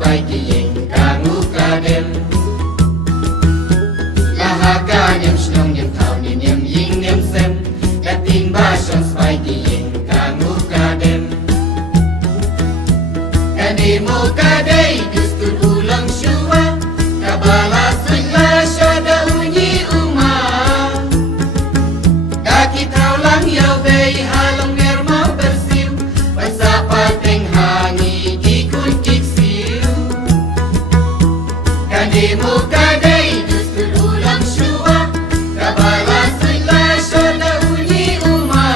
by kiyeng kangu kadem Lahaga niem shnong niem tau ni niem ying niem sem Dating ba shons by kiyeng kangu kadem Kanimo kadai dustur ulang shua Kabala sunla shoda unyi uma Daki tau lang yaw bay halong ngermau bersiu Basa pateng hangi kikun kiksiu Kanimo kadai dustur ulang shua Kabala sunla shoda unyi uma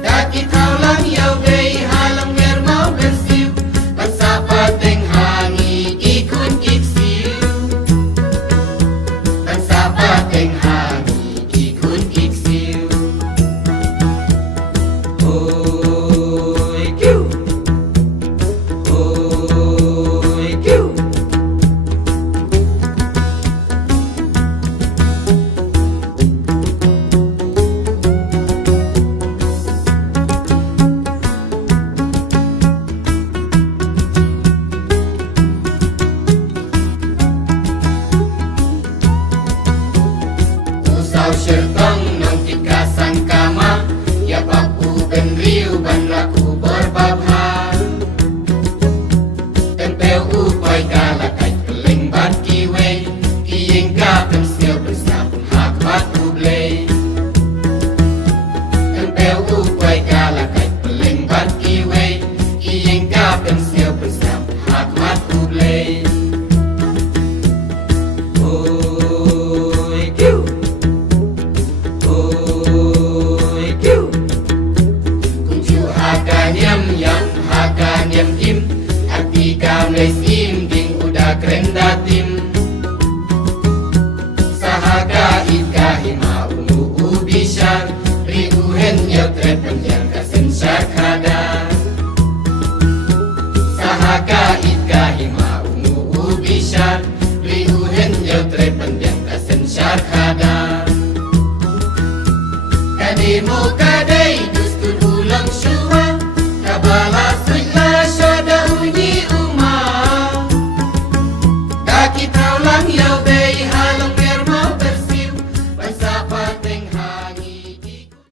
Daki tau lang yaw bay halong ngermau bersiu Basa pateng hangi kikun kiksiu Basa pateng hangi kikun kiksiu Oi kiu Oi kiu Usau syertong nong tikasan kama Ya papu ben riu ban laku berbabha Tempel upai kalakai peling bat kiwe Kiyeng ka pensil bersabun hak batu blei Tempel upai kalakai peling bat kiwe Kiyeng ka pensil bersabun hak batu blei Oi kiu Oi kiu Kuncu haganiam yang haganiam im Arti kamlai sim ding udah keren datim Sahaga ika hima unu ubishan Riuhen yotret penjang kasen syakada Sahaga ika hima unu ubishan Riuhen yotret penjang kasen syakada Kanimo